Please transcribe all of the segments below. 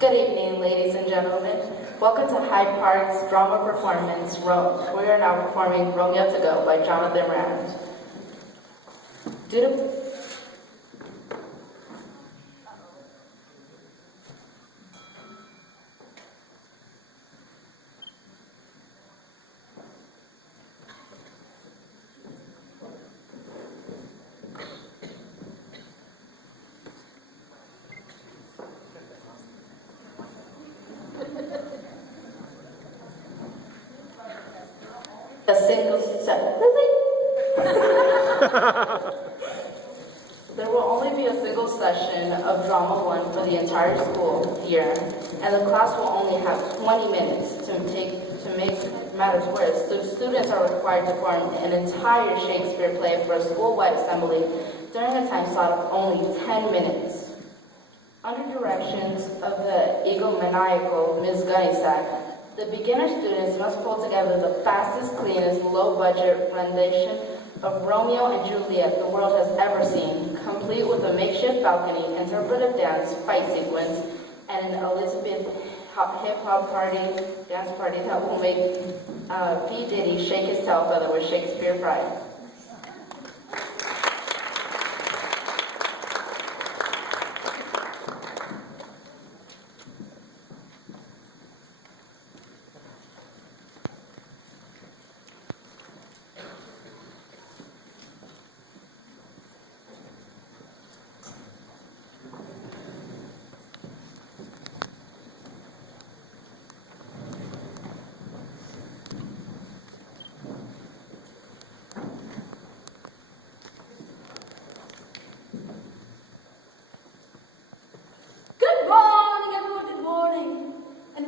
Good evening, ladies and gentlemen. Welcome to Hyde Park's drama performance, We are now performing Romeo to Go by Jonathan Rand. Due to a single session. There will only be a single session of Drama 1 for the entire school year, and the class will only have 20 minutes to make matters worse. The students are required to form an entire Shakespeare play for a school-wide assembly during a time slot of only 10 minutes. Under directions of the egomaniacal Ms. Gunnysack, the beginner students must pull together the fastest, cleanest, low-budget rendition of Romeo and Juliet the world has ever seen, complete with a makeshift balcony, interpretive dance, fight sequence, and an Elizabeth hip-hop dance party that will make P. Diddy shake his tail feather with Shakespeare pride.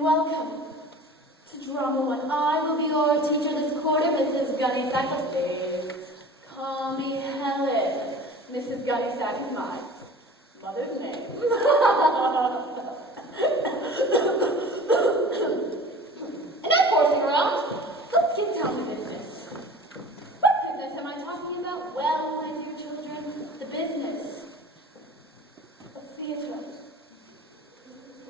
Welcome to Drama 1. I will be your teacher this quarter, Mrs. Gunnysack. Please call me Helen. Mrs. Gunnysack is my mother's name. Enough horsing around. Let's get down to business. What business am I talking about? Well, my dear children, the business of theater.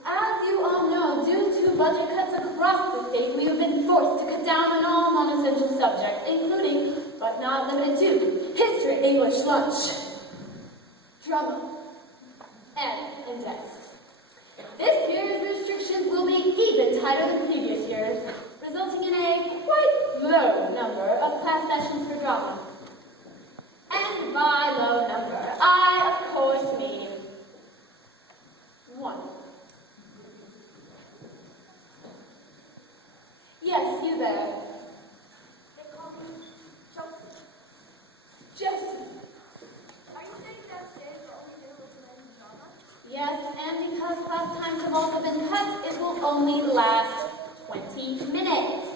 As you all know, due to budget cuts across the state, we have been forced to cut down on all non-essential subjects, including, but not limited to, history, English, lunch, drama, and desks. This year's restrictions will be even tighter than previous years, resulting in a quite low number of class sessions for drama. And by low number, I, of course, mean one. Yes, you there. They call me Joseph. Joseph. Are you saying downstairs we're only going to listen to drama? Yes, and because class times have also been cut, it will only last 20 minutes.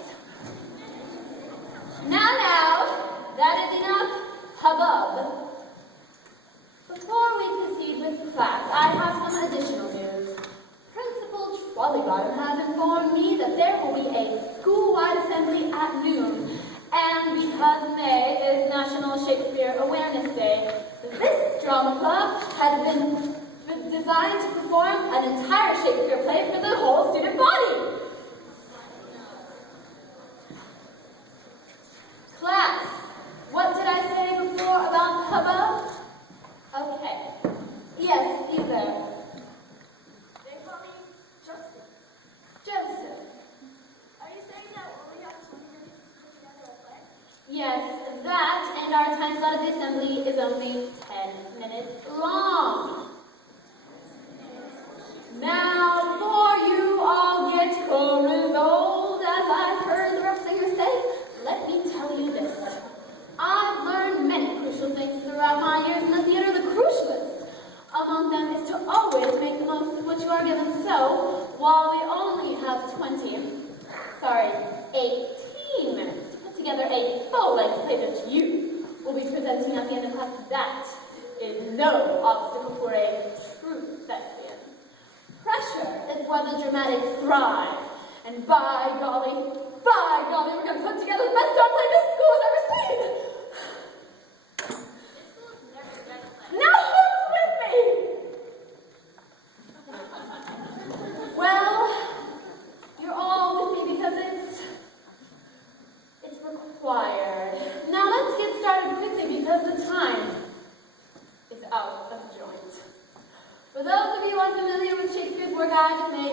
Now, that is enough hubbub. Before we proceed with class, I have some additional news. Principal Trolley-Bottom has informed me that there will be a school-wide assembly at noon, and because May is National Shakespeare Awareness Day, this drama club has been designed to perform an entire Shakespeare play for the whole student body. Class, what did I say before about hubbub? Okay. Yes, you there. They call me Joseph. Joseph. Are you saying that we only have 20 minutes to put together a play? Yes, that and our time slot of the assembly is only 10 minutes long. Now, before you all get old, as I've heard the rough singer say, let me tell you this. I've learned many crucial things throughout my years in the theater. The crucialest among them is to always make the most of what you are given. So, while we only have 18 minutes to put together a full-length play that you will be presenting at the end of class, that is no obstacle for a true thespian. Pressure is where the dramatics thrive, and by golly, we're going to put together the best star play this school has ever seen! This school has never done a play. Now who's with me?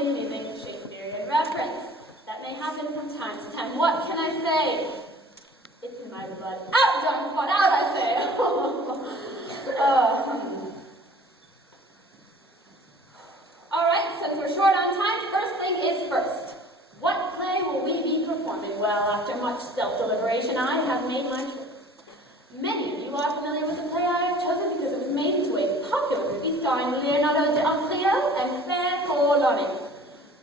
and pleasing Shakespearean reference. That may happen from time to time. What can I say? It's in my blood. Out, darn spot, out, I say. All right, since we're short on time, first thing is first. What play will we be performing? Well, after much self-deliberation, I have made my choice. Many of you are familiar with the play I have chosen because it was made into a popular movie starring Leonardo DiCaprio and Claire Forlani.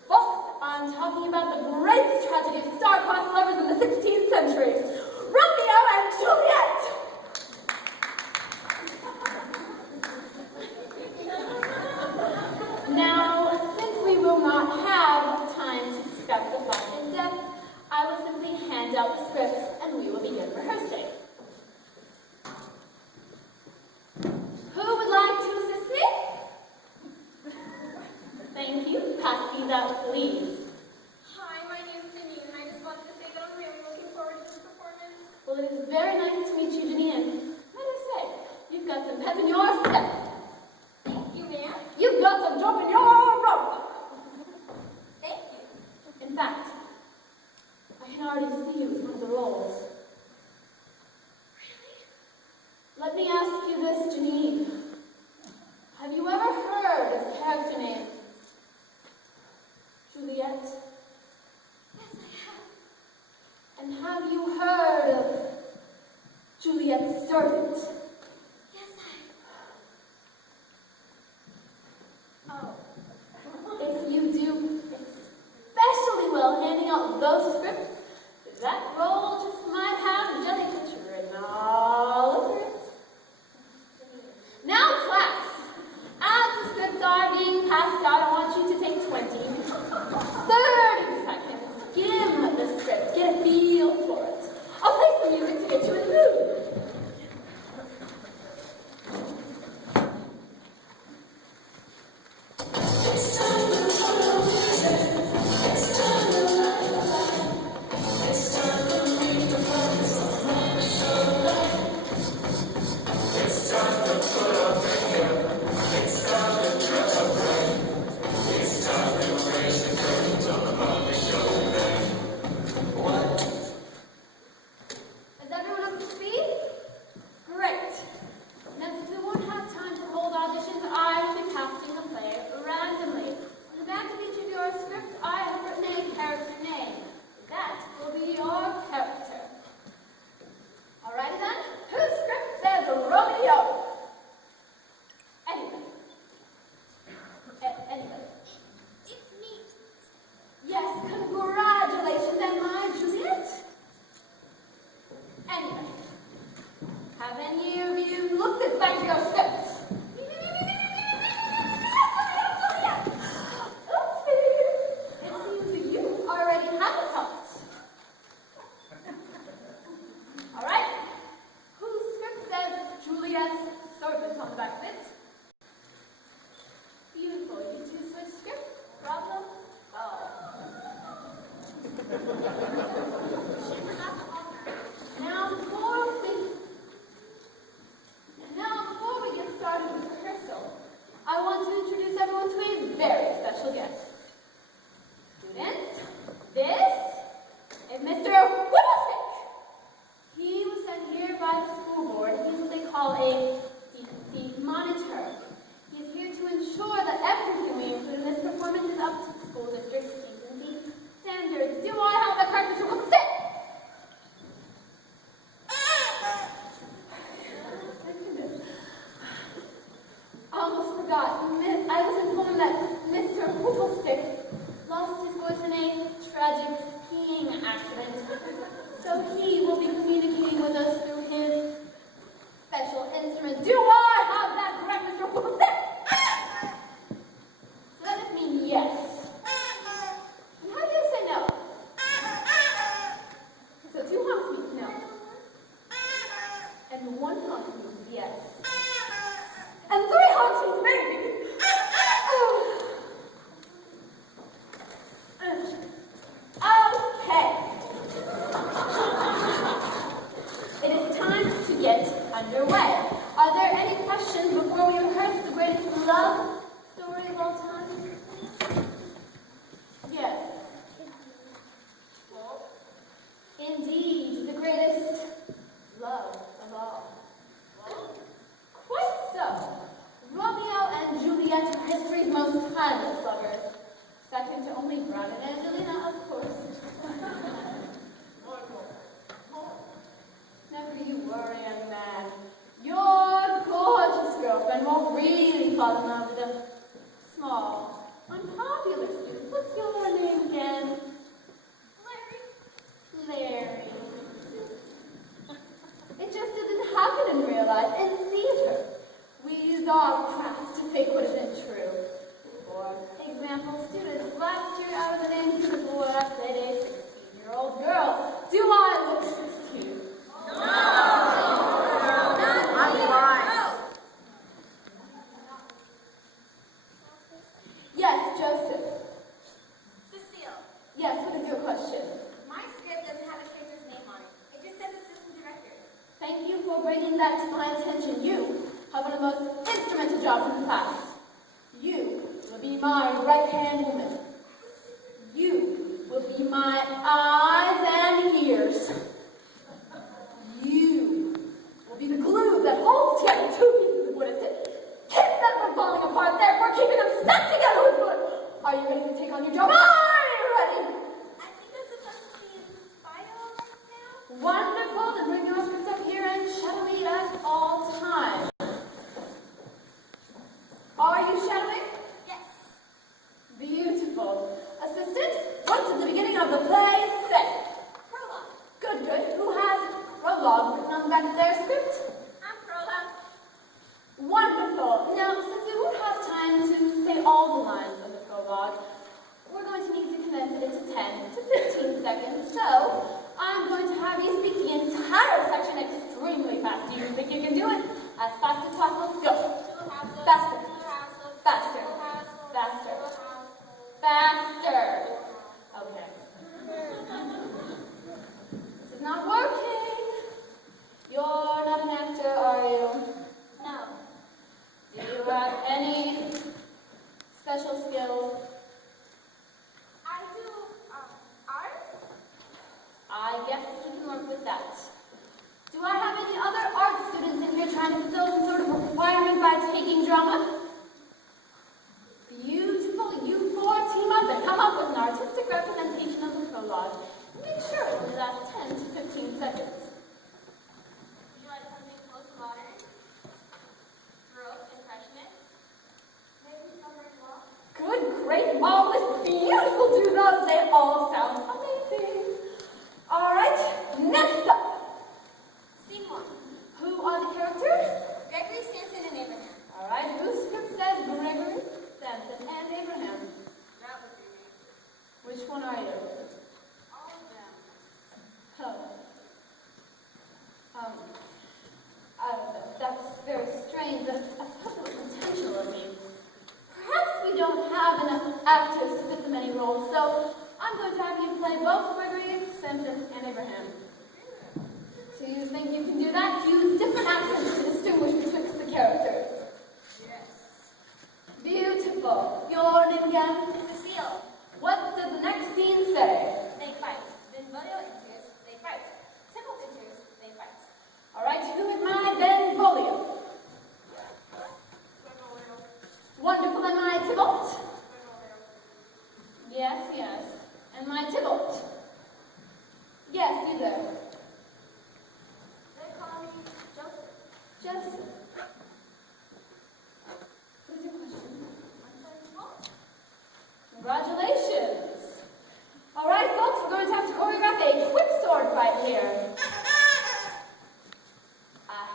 Folks, I'm talking about the great tragedy of star-crossed lovers in the 16th century, Romeo and Juliet! Now, since we will not have time to discuss the plot in depth, I will simply hand out the scripts and we will begin rehearsing. Who would like to assist me? Thank you. Pass these out, please. Hi, my name is Janine, and I just wanted to say that I'm really looking forward to this performance. Well, it is very nice to meet you, Janine. What did I say? You've got some pep in your step. Thank you, ma'am. You've got some jump in your rope. Thank you. In fact, I can already see you as one of the roles. Really? Let me ask you this, Janine. Have you ever heard of a character named Juliet? Yes, I have. And have you heard of Juliet's servant? Yes, Oh. If you do especially well handing out those scripts, that role just might have jellyfish written all over it. Now, class, as the scripts are being passed out, I want you to take 20, 30 seconds, skim the script, get a feel for it. I'll play some music to get you in the mood. Is everyone up to speed? Great. Now, since we won't have time to hold auditions, I will be casting the play randomly. On the back of each of your scripts, I have written a character name. That will be your character. Alrighty then, whose script says Romeo? Anybody? Anybody? It's me. Yes, congratulations, and my Juliet? Anyway, have any of you looked at the back of your scripts? Oopsie! It seems you already have a thought. Alright, whose script says Juliet's servant on the back of it? Beautiful, you two switch script? Problem solved. Now, before we get started with rehearsal, I want to introduce everyone to a very special guest. Students, this is Mr. Whittlestick. He was sent here by the school board. He's what they call a decency monitor. He's here to ensure that everything we include in this performance is up to the school district's decency standards. Do I have a correct Mr. Whittlestick? I almost forgot. I was informed that Mr. Whittlestick lost his voice in a tragic skiing accident. So he will be communicating with us through his special instrument. Do I have that correct, Mr. Whittlestick? So that just means yes. And how do you say no? So 2 honks means no. And 1 honk means yes. And 3 honks means maybe. Okay. It is time to get underway. Are there any questions before we rehearse the greatest love story of all time? greatest love of all. Quite so. Romeo and Juliet are history's most timeless lovers. Second to only Brad and Angelina, of course. Never you worry, young man. Your gorgeous girlfriend won't really fall in love with a small, unpopular student. What's your name again? Larry. It just doesn't happen in real life. In theater, we use our craft to fake what isn't true. For example, students, last year I was an Angelina boy. I played a 16-year-old girl. Do I look 16? I'm fine. Yes, Joseph. Cecile, Yes, what is your question? my script doesn't have a character's name on it. It just says assistant director. Thank you for bringing that to my attention. You have one of the most instrumental jobs in the class. You will be my right-hand woman. You will be my eyes and ears. You will be the glue that holds together two pieces of wood and keeps them from falling apart, therefore keeping them stuck together with wood. Are you ready to take on your job? Are you ready? I think I'm supposed to be in bio right now. Wonderful. Then bring your script up here and shadow me at all times. Are you shadowing? Yes. Beautiful. Assistant, what does the beginning of the play say? Prologue. Good, good. Who has prologue written on the back of their script? I'm prologue. Wonderful. Now, since we won't have time to say all the lines of the prologue, we're going to need to condense it into 10 to 15 seconds. So, I'm going to have you speak the entire section extremely fast. Do you think you can do it? As fast as possible? Go. Faster. Faster. Faster. Faster. Okay. This is not working. You're not an actor, are you? No. Do you have any special skills? I do art. I guess you can work with that. Do I have any other art students in here trying to fulfill some sort of requirement by taking drama? Beautiful. You four team up and come up with an artistic representation of the prologue. Make sure it only lasts 10 to 15 seconds. Would you like something close to modern? Baroque, impressionist? Maybe summer as well? Good, great, marvelous, beautiful. Do those. They all sound amazing. All right, next up. Scene 1. Who are the characters? Gregory, Stanton, and Abraham. All right, whose script says Gregory, Stanton, and Abraham? That would be me. Which one are you? All of them. Oh. That's very strange, but I suppose it was intentional of me. Perhaps we don't have enough actors to fit the many roles, so I'm going to have you play both Gregory, Stanton, and Abraham. Do you think you can do that? Use different accents to distinguish betwixt the characters. Yes. Beautiful. Your name again? Cecile. What does the next scene say? They fight. Benvolio enters. They fight. Temple enters. They fight. All right, who is my Benvolio? Wonderful, and my Tybalt? Yes, yes. And my Tybalt? Yes, you there. They call me Joseph. Joseph. What is your question? I'm playing small. Congratulations. All right, folks, we're going to have to choreograph a quick sword fight here.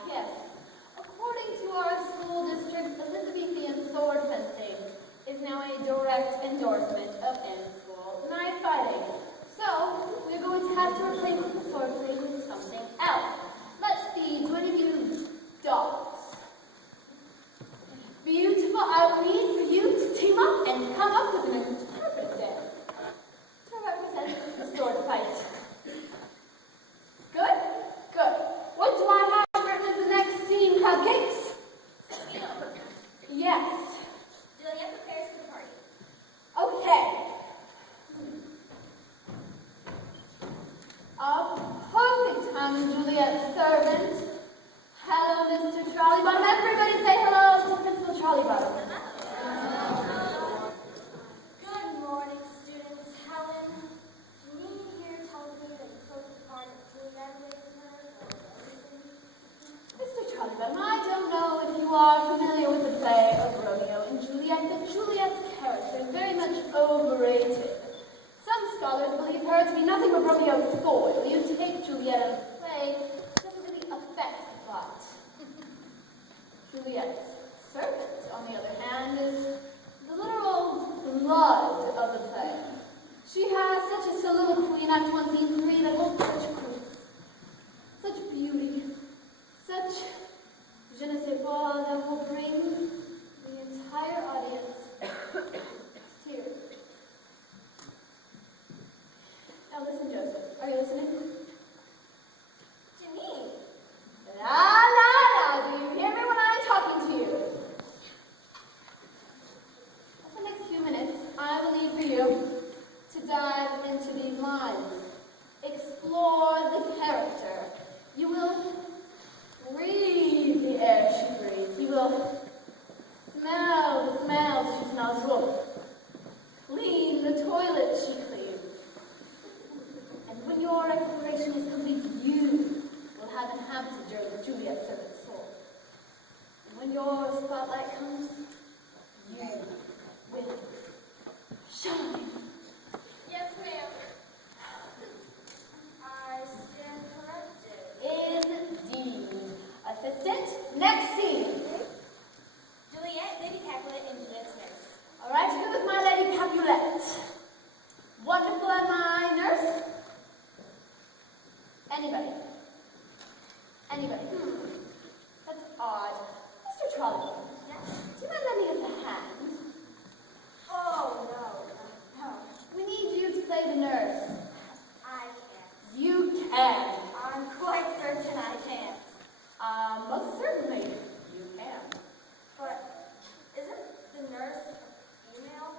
Yes. According to our school district's Elizabethan sword fencing is now a direct endorsement of in-school knife fighting. So, we're going to have to replace the sword play with something else. Let's see, do any of you dogs? Beautiful. I will need for you to team up and come up with an interpretive to represent the sword fight. Good? Good. What do I have written as the next scene, cupcakes? Cecile. Yes. Juliet prepares for the party. Okay. A perfect time Trolley-Bottom. Good morning, students. Helen, Janine here tells me that you took part of Juliet with her. Mr. Trolley-Bottom, I don't know if you are familiar with the play of Romeo and Juliet, but Juliet's character is very much overrated. Some scholars believe her to be nothing but Romeo's foil. You take Juliet out of the play, it doesn't really affect the plot. Juliet's servant, on the other hand, is the literal blood of the play. She has such a soliloquy in Act 1, Scene 3 that holds such grace, such beauty, such je ne sais quoi that will bring the entire audience to tears. Now listen, Joseph. Are you listening? Janine, La la la! Do you hear me when I'm talking to you? For the next few minutes, I will leave for you to dive into these lines. Explore the character. You will breathe the air she breathes. You will smell the smells she smells. You will clean the toilet she cleans. And when your exploration is complete, you will have inhabited your Juliet servant soul. And when your spotlight comes, you will shine. yes, ma'am. I stand corrected. Indeed. Assistant, next scene. Juliet, Lady Capulet, and Juliet's nurse. All right, who is my Lady Capulet? Wonderful and my nurse? Anybody? Anybody? That's odd. Mr. Trolley, Yes? do you mind lending us a hand? Oh, no. We need you to play the nurse. I can't. You can. I'm quite certain I can't. Most certainly you can. But isn't the nurse female?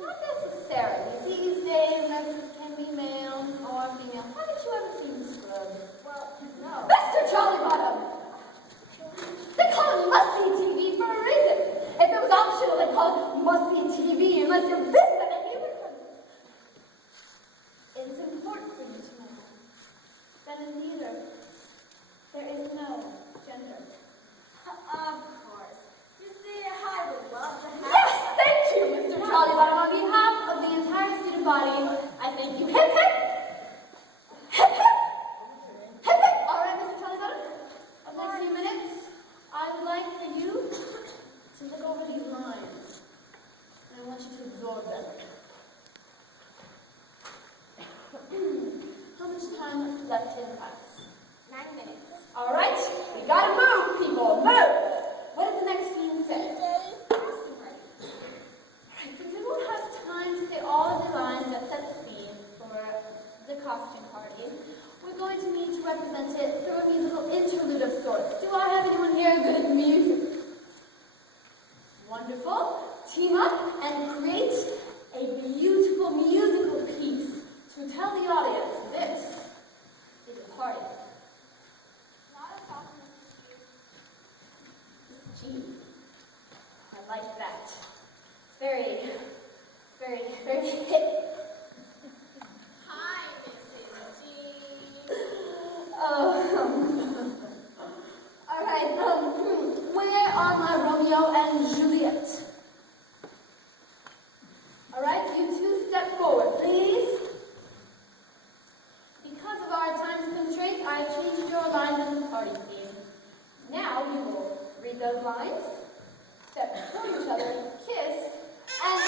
Not necessarily. These days, nurses can be male or female. Haven't you ever seen Scrubs? Well, no. Mr. Trolley-Bottom! They call it must-see TV for a reason. If it was optional, they'd call it must-see TV unless you're this and you would. It is important for you to know that in neither there is no gender. Of course. You see, I would love to have... Yes, thank you, Mr. Trolley-Bottom. On behalf of the entire student body, I thank you. Hip, hip! Hip, hip! Hip, hip! All right, Mr. Trolley-Bottom. For the next few minutes, I would like for you to look over these lines. And I want you to absorb them. How much time left in class? 9 minutes. All right, we gotta move, people. Move! What does the next scene say? Costume party. Alright, since we won't have time to say all of the lines that set the scene for the costume party, we're going to need to represent it through a musical interlude of sorts. Do I have anyone here good at music? Wonderful. Team up and create a beautiful musical piece to tell the audience this is a party. Not a problem, Mrs. G. Gee, I like that. Very hip. Hi, Mrs. G. Oh. All right. Where are my Romeo and Juliet? All right, you two step forward, please. Because of our time constraints, I changed your lines in the party scene. Now you will read those lines, step toward each other, kiss, and...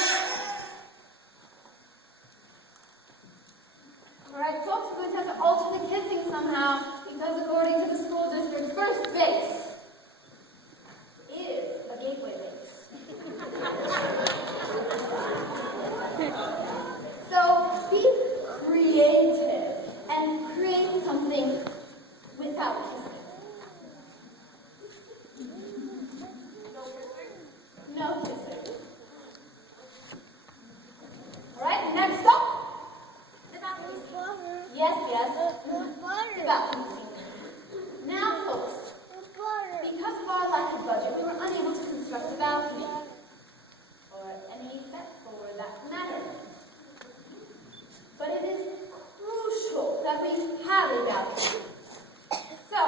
Alright, folks, we're going to have to alter the kissing somehow, because according to the school district, first base is a gateway base. So be creative and create something without kissing. No kissing. Alright, next up. The balcony scene. Yes. The balcony scene. Now, folks, construct a balcony, or any step forward that matter. But it is crucial that we have a balcony. So,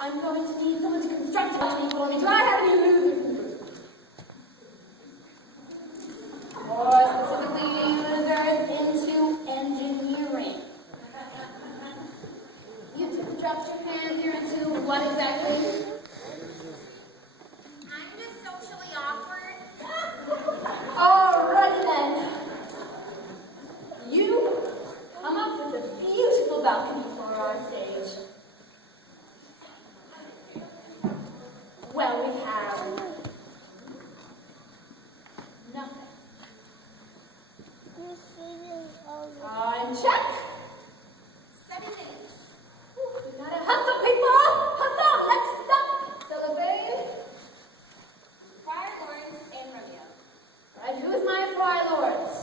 I'm going to need someone to construct a balcony for me. Do I have any losers in the group? More specifically, losers into engineering. You two, drop your hands. You're into what exactly? I'm just socially awkward. Alrighty then. You come up with a beautiful balcony for our stage. Well, we have nothing. Time check. 7 minutes. We gotta hustle, people! Hustle! Next up, celebrate. Friar Lawrence and Romeo. Alright, who is my Friar Lawrence?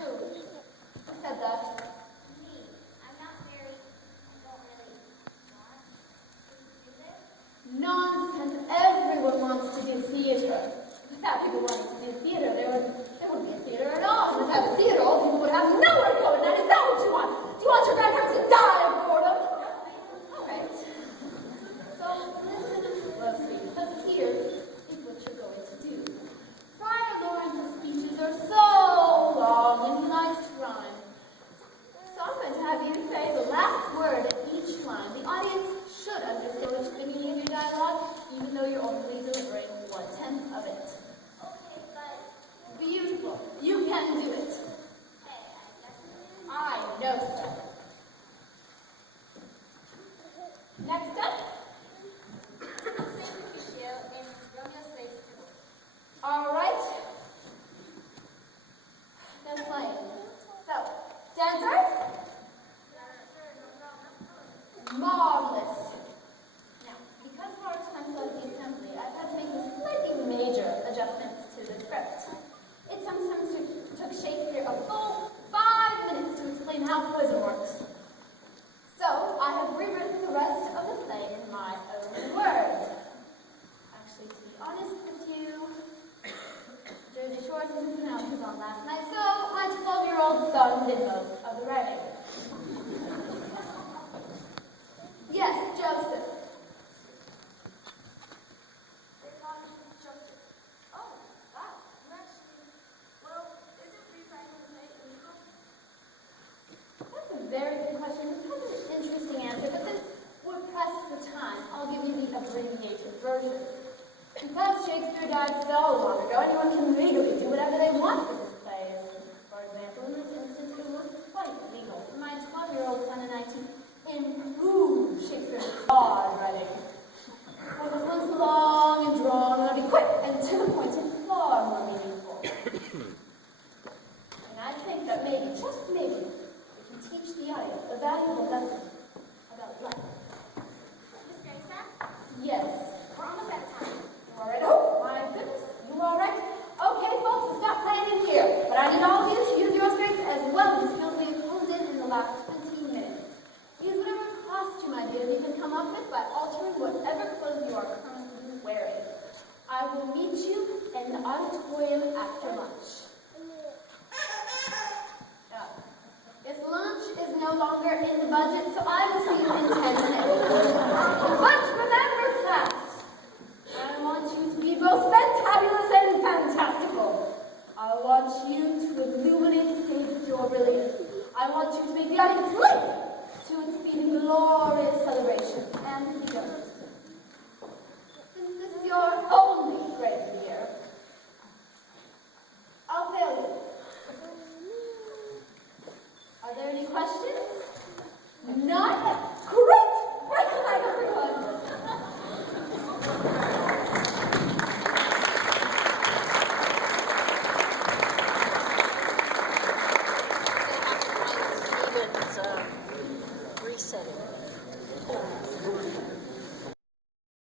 Who said that? Me. I don't really want to do this. Nonsense. Everyone wants to do theater. Without people wanting to do theater, there wouldn't be a theater at all. And without a theater, all people would have nowhere to go at night. Is that what you want? Do you want your grandparents to die of boredom? All right. So listen closely, because here is what you're going to do. Friar Lawrence's speeches are so long, and he likes to rhyme. So I'm going to have you say the last word at each line. The audience should understand what you're thinking in your dialogue, even though you're only delivering 1/10 of it. Okay, but Beautiful. You can do it. hey, I know so. Next up. I'll say Mercutio and Romeo says to All right. That's fine. So, dancers? Marvelous. Now, because of our time of the assembly, I've had to make some slightly major adjustments to the script. It sometimes took Shakespeare a full 5 minutes to explain how poison works. So, I have rewritten the rest of the play in my own words. Actually, to be honest with you, Jersey Shore season finale was on last night, so my 12-year-old son did most of the writing. Yes, Joseph. They call me Joseph. Oh, wow. You actually, well, isn't rewriting the play illegal? That's a very good question. It has an interesting answer, but since we're pressed for time, I'll give you the abbreviated version. Because Shakespeare died so long ago, anyone can legally do whatever they want with his plays. For example, in this instance, it was quite legal for my 12-year-old son and I to improve Shakespeare's broad writing. For this one's long and drawn, and I'll be quick and to the point and far more meaningful. And I think that maybe, just maybe, we can teach the audience a valuable lesson about life. Miss Grace, Yes. we're almost out of time. You all right? Oh, my goodness. You all right? Okay, folks, it's not playing in here. But I need all of you to use your strengths as well as skills we have honed in the last 20 minutes. Use whatever costume ideas you can come up with by altering whatever clothes you are currently wearing. I will meet you in the auditorium after lunch. If lunch is no longer in the budget, so I will see you in 10 minutes. But remember, class, I want you to be both fantabulous and fantastical. I want you to illuminate the stage with your brilliance. I want you to make the audience leap to its feet in glorious celebration. And if you don't, since this is your only grade of the year, I'll fail you. Are there any questions? None? Great! Break the night, everyone! Students resetting.